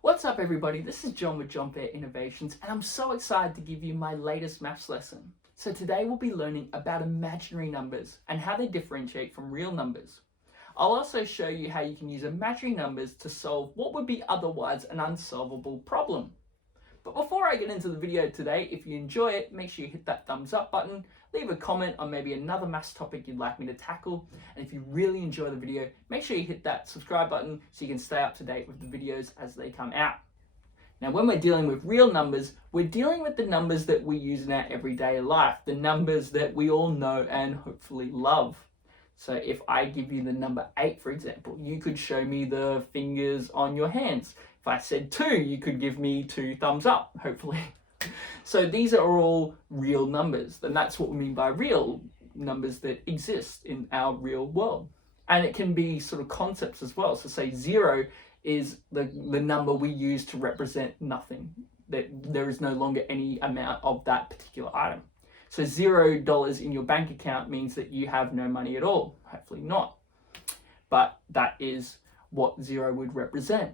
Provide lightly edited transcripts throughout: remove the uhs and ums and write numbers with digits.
What's up everybody, this is John with John Fair Innovations and I'm so excited to give you my latest maths lesson. So today we'll be learning about imaginary numbers and how they differentiate from real numbers. I'll also show you how you can use imaginary numbers to solve what would be otherwise an unsolvable problem. But before I get into the video today, if you enjoy it, make sure you hit that thumbs up button, leave a comment on maybe another maths topic you'd like me to tackle, and if you really enjoy the video, make sure you hit that subscribe button so you can stay up to date with the videos as they come out. Now, when we're dealing with real numbers, we're dealing with the numbers that we use in our everyday life, the numbers that we all know and hopefully love. So if I give you the number 8, for example, you could show me the fingers on your hands. If I said 2, you could give me 2 thumbs up, hopefully. So these are all real numbers, and that's what we mean by real numbers that exist in our real world. And it can be sort of concepts as well. So say 0 is the number we use to represent nothing, that there is no longer any amount of that particular item. So $0 in your bank account means that you have no money at all. Hopefully not. But that is what 0 would represent.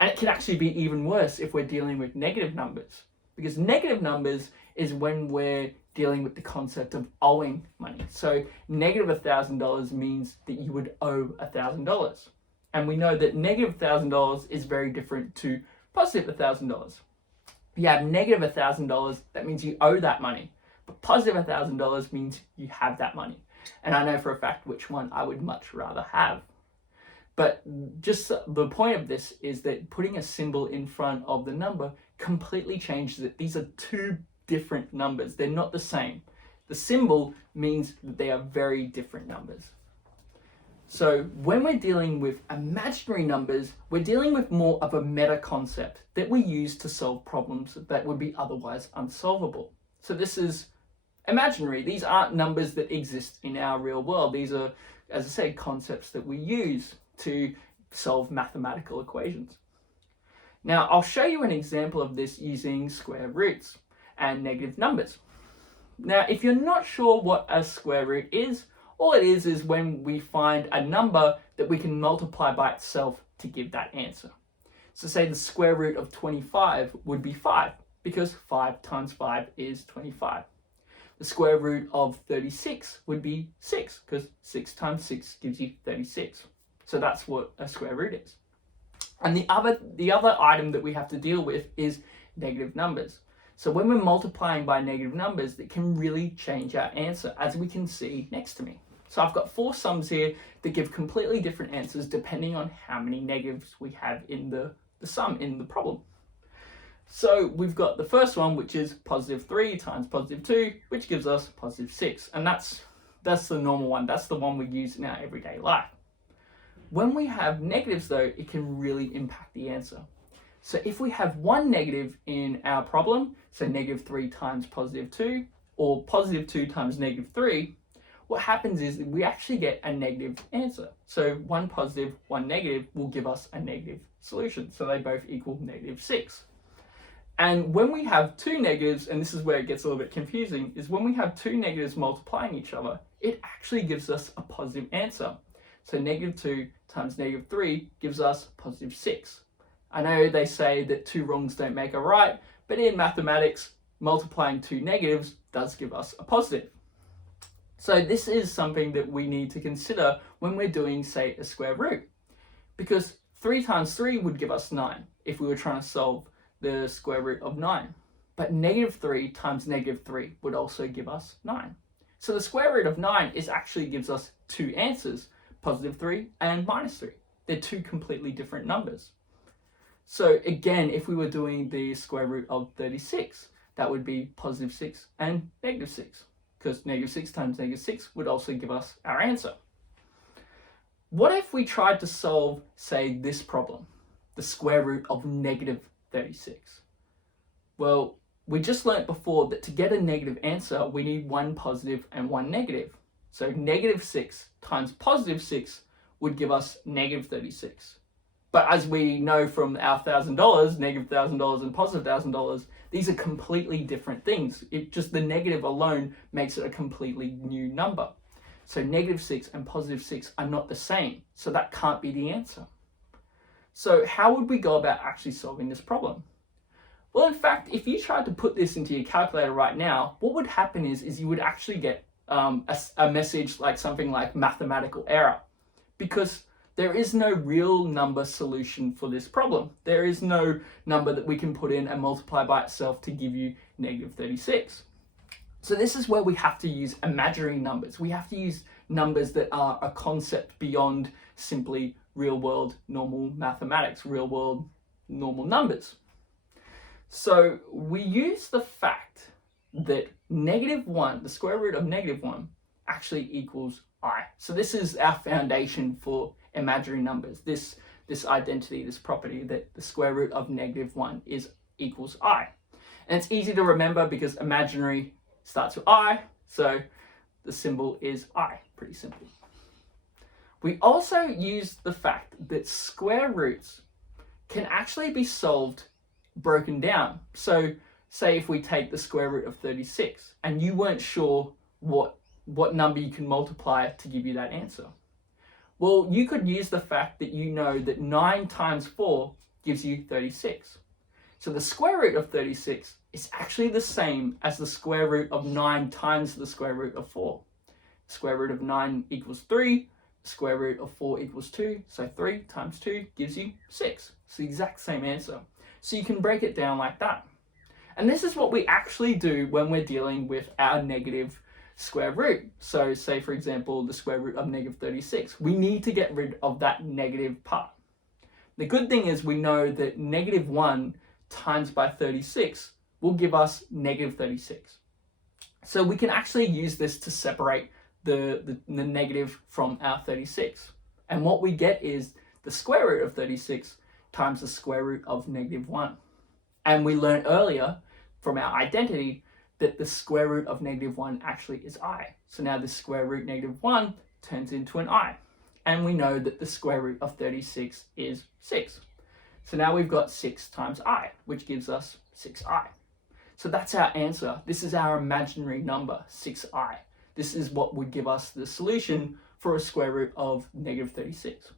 And it can actually be even worse if we're dealing with negative numbers. Because negative numbers is when we're dealing with the concept of owing money. So negative $1,000 means that you would owe $1,000. And we know that negative $1,000 is very different to positive $1,000. If you have negative $1,000, that means you owe that money. But positive $1,000 means you have that money. And I know for a fact which one I would much rather have. But just the point of this is that putting a symbol in front of the number completely changes it. These are two different numbers. They're not the same. The symbol means that they are very different numbers. So when we're dealing with imaginary numbers, we're dealing with more of a meta concept that we use to solve problems that would be otherwise unsolvable. So this is imaginary. These aren't numbers that exist in our real world. These are, as I said, concepts that we use to solve mathematical equations. Now, I'll show you an example of this using square roots and negative numbers. Now, if you're not sure what a square root is, all it is when we find a number that we can multiply by itself to give that answer. So say the square root of 25 would be 5, because 5 times 5 is 25. The square root of 36 would be 6, because 6 times 6 gives you 36. So that's what a square root is. And the other item that we have to deal with is negative numbers. So when we're multiplying by negative numbers, it can really change our answer, as we can see next to me. So I've got 4 sums here that give completely different answers depending on how many negatives we have in the sum in the problem. So we've got the first one, which is positive 3 times positive 2, which gives us positive 6. And that's the normal one. That's the one we use in our everyday life. When we have negatives, though, it can really impact the answer. So if we have one negative in our problem, so negative 3 times positive 2, or positive 2 times negative 3, what happens is that we actually get a negative answer. So one positive, one negative will give us a negative solution. So they both equal negative 6. And when we have 2 negatives, and this is where it gets a little bit confusing, is when we have 2 negatives multiplying each other, it actually gives us a positive answer. So negative 2 times negative 3 gives us positive 6. I know they say that 2 wrongs don't make a right, but in mathematics, multiplying 2 negatives does give us a positive. So this is something that we need to consider when we're doing, say, a square root. Because 3 times 3 would give us 9 if we were trying to solve the square root of 9. But negative 3 times negative 3 would also give us 9. So the square root of 9 actually gives us 2 answers, positive 3 and minus 3. They're 2 completely different numbers. So again, if we were doing the square root of 36, that would be positive 6 and negative 6, because negative 6 times negative 6 would also give us our answer. What if we tried to solve, say, this problem, the square root of negative 36? Well, we just learnt before that to get a negative answer, we need one positive and one negative. So negative 6 times positive 6 would give us negative 36. But as we know from our $1,000, negative $1,000 and positive $1,000, these are completely different things. Just the negative alone makes it a completely new number. So negative 6 and positive 6 are not the same. So that can't be the answer. So how would we go about actually solving this problem? Well, in fact, if you tried to put this into your calculator right now, what would happen is you would actually get a message like something like mathematical error, because there is no real number solution for this problem. There is no number that we can put in and multiply by itself to give you -36. So this is where we have to use imaginary numbers. We have to use numbers that are a concept beyond simply real world normal mathematics, real world normal numbers. So we use the fact that -1, the square root of -1, actually equals I. So this is our foundation for imaginary numbers, this identity, this property that the square root of -1 equals I. And it's easy to remember because imaginary starts with I, so the symbol is I, pretty simple. We also use the fact that square roots can actually be solved broken down. So say if we take the square root of 36 and you weren't sure what number you can multiply to give you that answer. Well, you could use the fact that you know that 9 times 4 gives you 36. So the square root of 36 is actually the same as the square root of 9 times the square root of 4. Square root of 9 equals 3, square root of 4 equals 2, so 3 times 2 gives you 6. It's the exact same answer. So you can break it down like that. And this is what we actually do when we're dealing with our negative square root. So say, for example, the square root of -36. We need to get rid of that negative part. The good thing is we know that -1 times by 36 will give us -36. So we can actually use this to separate the negative from our 36. And what we get is the square root of 36 times the square root of -1. And we learned earlier from our identity that the square root of -1 actually is I. So now the square root -1 turns into an I. And we know that the square root of 36 is 6. So now we've got 6 times I, which gives us 6I. So that's our answer. This is our imaginary number, 6I. This is what would give us the solution for a square root of -36.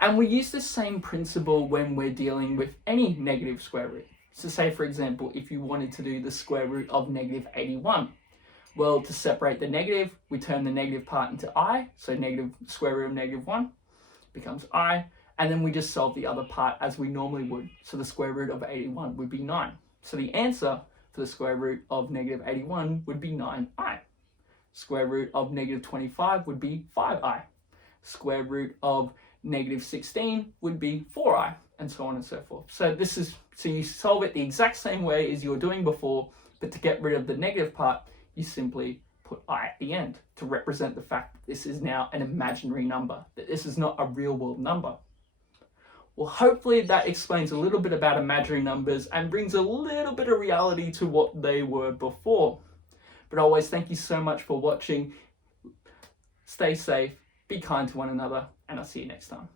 And we use the same principle when we're dealing with any negative square root. So say, for example, if you wanted to do the square root of -81, well, to separate the negative, we turn the negative part into I, so negative square root of -1 becomes I, and then we just solve the other part as we normally would. So the square root of 81 would be 9. So the answer for the square root of -81 would be 9I. Square root of -25 would be 5I. Square root of -16 would be 4I, and so on and so forth. So you solve it the exact same way as you were doing before, but to get rid of the negative part, you simply put I at the end to represent the fact that this is now an imaginary number, that this is not a real world number. Well, hopefully that explains a little bit about imaginary numbers and brings a little bit of reality to what they were before. But always, thank you so much for watching. Stay safe, be kind to one another, and I'll see you next time.